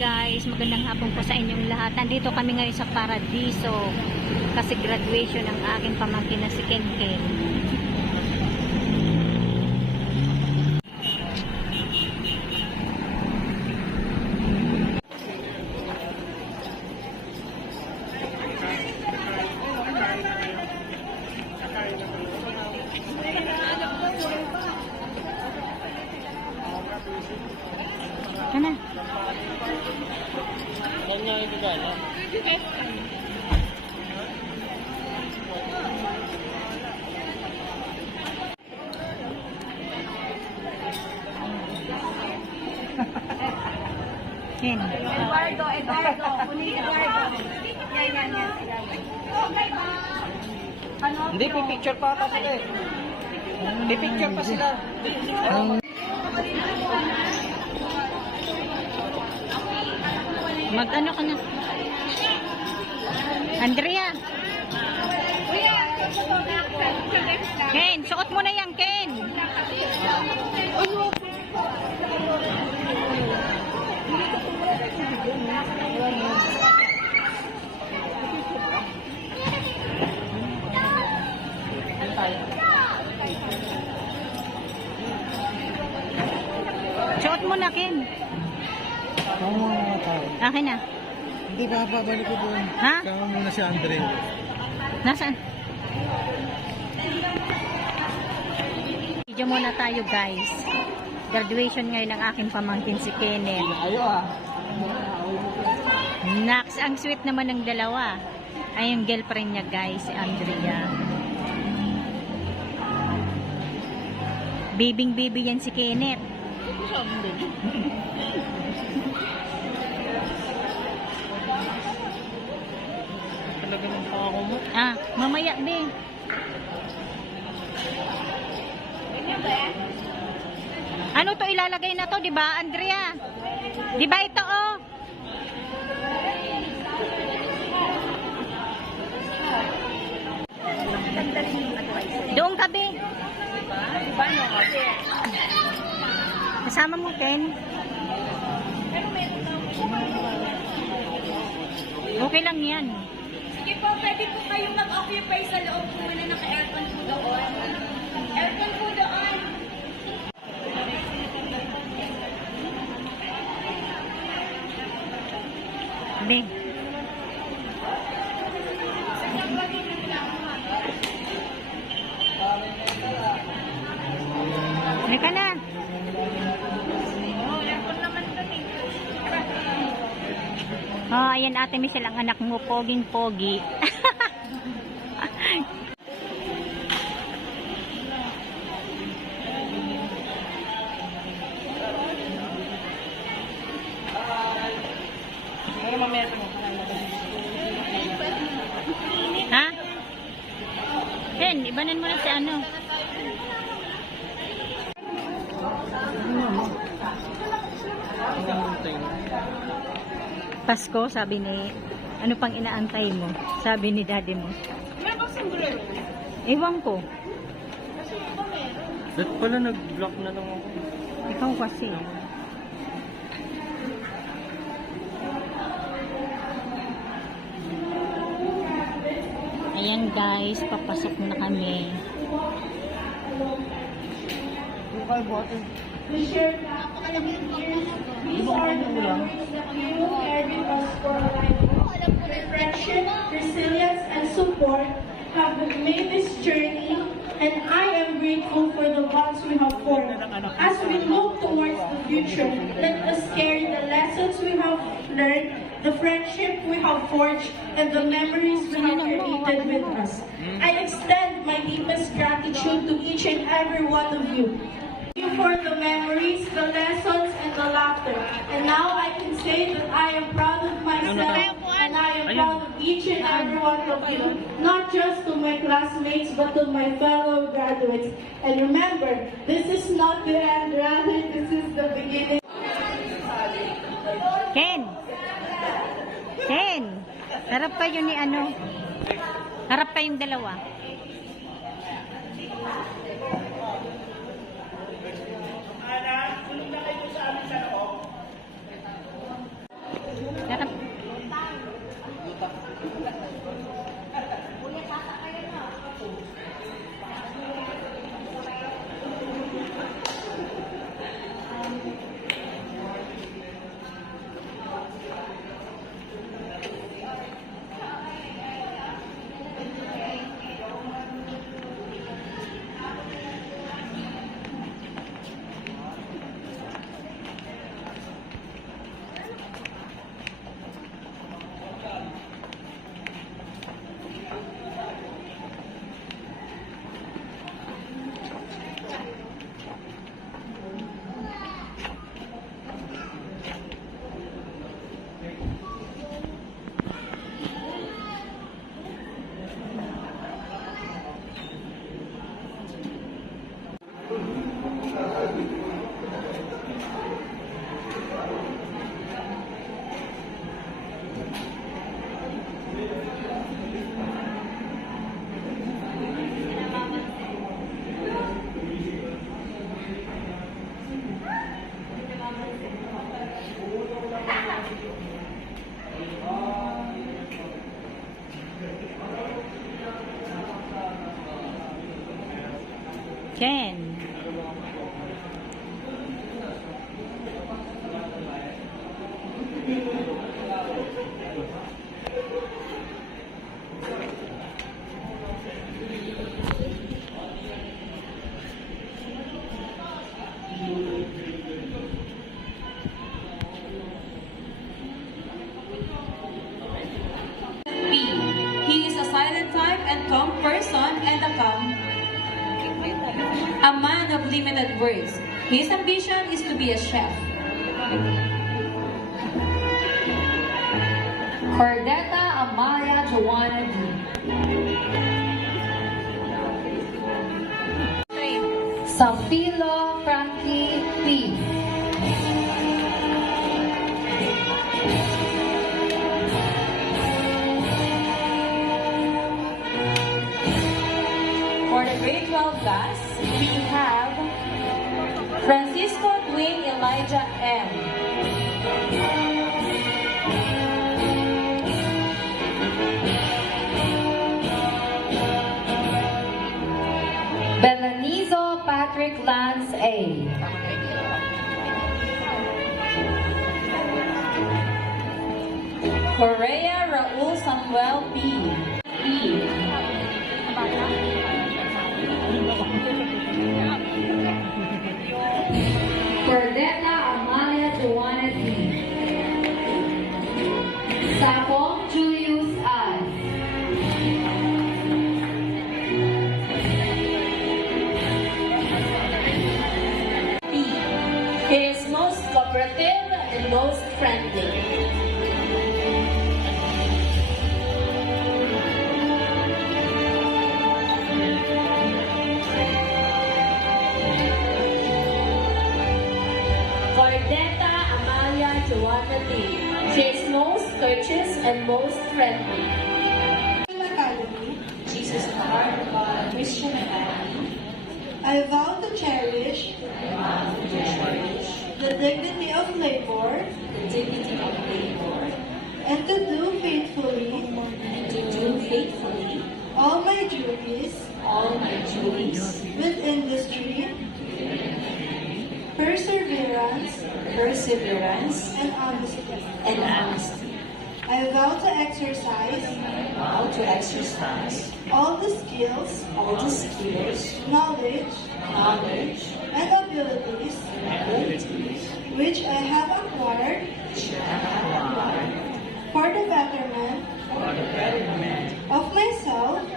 Guys, magandang hapon po sa inyong lahat. Nandito kami ngayon sa Paradiso kasi graduation ng aking pamangkin na si Ken Ken. Ano? Kanya ito gala. Ken. Eduardo. Kunin Eduardo. Yan. Ano? Hindi, pipicture pa ata sila eh. Pipicture pa sila. Mag-ano ka na? Andrea. Ken, suot mo na yan, Ken. Suot mo na, Ken. Akin na. Hindi ba babalik ko doon? Ha? Kama muna si Andre. Nasaan? Video muna tayo, guys. Graduation ngayon ng aking pamangkin si Kenneth. Ayo ah. Nax, ang sweet naman ng dalawa. Ay, yung girlfriend niya, guys, si Andrea. Bibing-bibi yan si Kenneth. Talaga ng pako mo. Ah, mamaya, be. Ano to ilalagay na to, di ba, Andrea? Di ba ito, oh? Doon ka, be. Kasama mo, Ken. Okay lang yan. Sige po, pwede po kayong mag-occupy sa loob po muna ng aircon po doon. Aircon po doon. Be. Halika na. Oh, ayan ate Michelle, ang anak mo, poging-pogi. Ha? Ken, ibanan mo na si ano. Pasko, sabi ni, ano pang inaantay mo? Sabi ni daddy mo. Ewan ko. Ba't pala nag-block na lang ako? Ikaw kasi. Ayan guys, papasok na kami. We share these are the memories that you carry with us for a lifetime. Friendship, resilience, and support have made this journey, and I am grateful for the bonds we have formed. As we look towards the future, let us carry the lessons we have learned, the friendship we have forged, and the memories we have created with us. I extend my deepest gratitude to each and every one of you. Thank you for the memories, the lessons, and the laughter. And now I can say that I am proud of myself, and I am proud of each and every one of you, not just to my classmates, but to my fellow graduates. And remember, this is not the end, rather this is the beginning. Ken! Ken! Harap kayo ni ano? Harap kayong dalawa. Ken. B. He is a silent type and calm person and a man of limited words. His ambition is to be a chef. Cordetta Amaya Joanna D. Sampilo Frankie P. For the grade 12 class, we have Francisco Dwayne Elijah M. Belanizo Patrick Lance A. Correa Raul Samuel B. Cordetta Amalia Joanna D. Sapong Julius I. He is most cooperative and most friendly. Cordetta Amalia Joanna D. She is most courteous and most friendly. Academy, Jesus, the heart of God, Christian Academy. I vow to cherish the dignity of labor The dignity of labor, and to do faithfully and to do faithfully all my duties all my duties, with industry, perseverance, and honesty. and honesty. I vow to exercise How to exercise all the skills, all the skills, knowledge, knowledge, and abilities abilities which I have acquired which I have acquired for the betterment for the betterment of myself